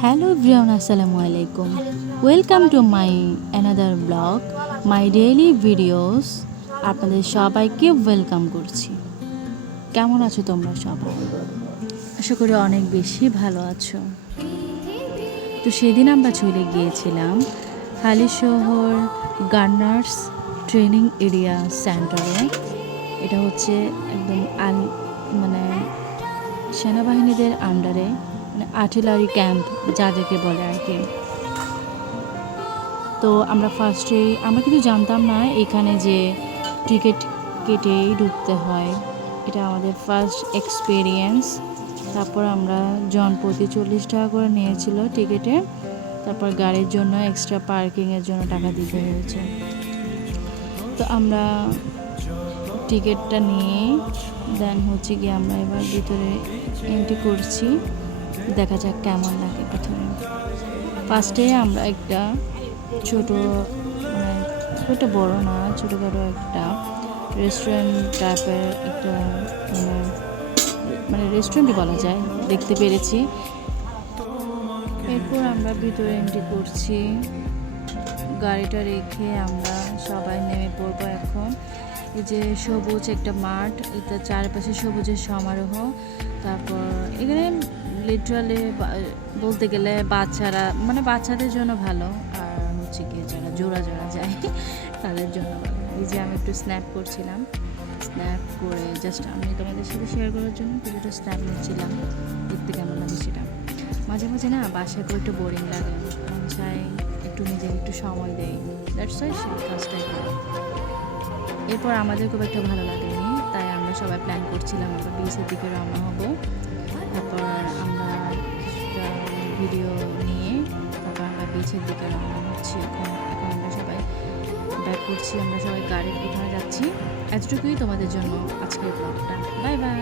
Hello everyone, assalamu alaikum. Welcome to my another vlog, my daily videos. আপনাদের সবাইকে welcome করছি। কেমন আছো তোমরা সবাই? আশা করি অনেক বেশি ভালো আছো। তো সেদিন আমরা চলে গিয়েছিলাম হালিশহর গার্নার্স ট্রেনিং এরিয়া সেন্টারে। এটা হচ্ছে একদম মানে সেনাবাহিনীদের আন্ডারে, মানে আর্টিলারি ক্যাম্প যাদেরকে বলে আর কি। তো আমরা আমরা কিন্তু জানতাম না এখানে যে টিকিট কেটেই ঢুকতে হয়। এটা আমাদের ফার্স্ট এক্সপিরিয়েন্স। তারপর আমরা জনপ্রতি 40 টাকা করে নিয়েছিল টিকিটে। তারপর গাড়ির জন্য এক্সট্রা পার্কিংয়ের জন্য টাকা দিতে হয়েছে। তো আমরা টিকিটটা নিয়ে দেন হচ্ছে গিয়ে আমরা এবার ভিতরে এন্ট্রি করছি। দেখা যাক কেমন লাগে ভিতরে। ফার্স্টে আমরা একটা মানে খুব একটা বড় না, ছোটোখাটো একটা রেস্টুরেন্ট টাইপের একটা মানে রেস্টুরেন্টই বলা যায় দেখতে পেরেছি। এরপর আমরা ভিতরে এন্ট্রি করছি। গাড়িটা রেখে আমরা সবাই নেমে পড়বো এখন। এই যে সবুজ একটা মাঠ, এটা চারপাশে সবুজের সমারোহ। তারপর এখানে লিটারালি বলতে গেলে মানে বাচ্চাদের জন্য ভালো, আর হচ্ছে গিয়ে যারা জোড়া যায় তাদের জন্য ভালো। এই যে আমি একটু স্ন্যাপ করছিলাম, স্ন্যাপ করে জাস্ট আমি তোমাদের সাথে শেয়ার করার জন্য কিছুটা স্ন্যাপ নিচ্ছিলাম, দেখতে কেমন লাগে সেটা। মাঝে মাঝে না বাসায় করে একটু বোরিং লাগে, মন চাই একটু নিজেকে একটু সময় দেয়, দ্যাটস ওয়াই সেই কাজটাই করি। এরপর আমাদের খুব একটা ভালো লাগেনি, তাই আমরা সবাই প্ল্যান করছিলাম আমরা বিচের দিকে রওনা হব। তারপর আমরা ভিডিও নিয়ে তারপর আমরা বিচের দিকে রওনা হচ্ছি। এখন আমরা সবাই ব্যাক করছি, আমরা সবাই গাড়ির পিছনে যাচ্ছি। এতটুকুই তোমাদের জন্য আজকের ব্লগটা। Bye bye.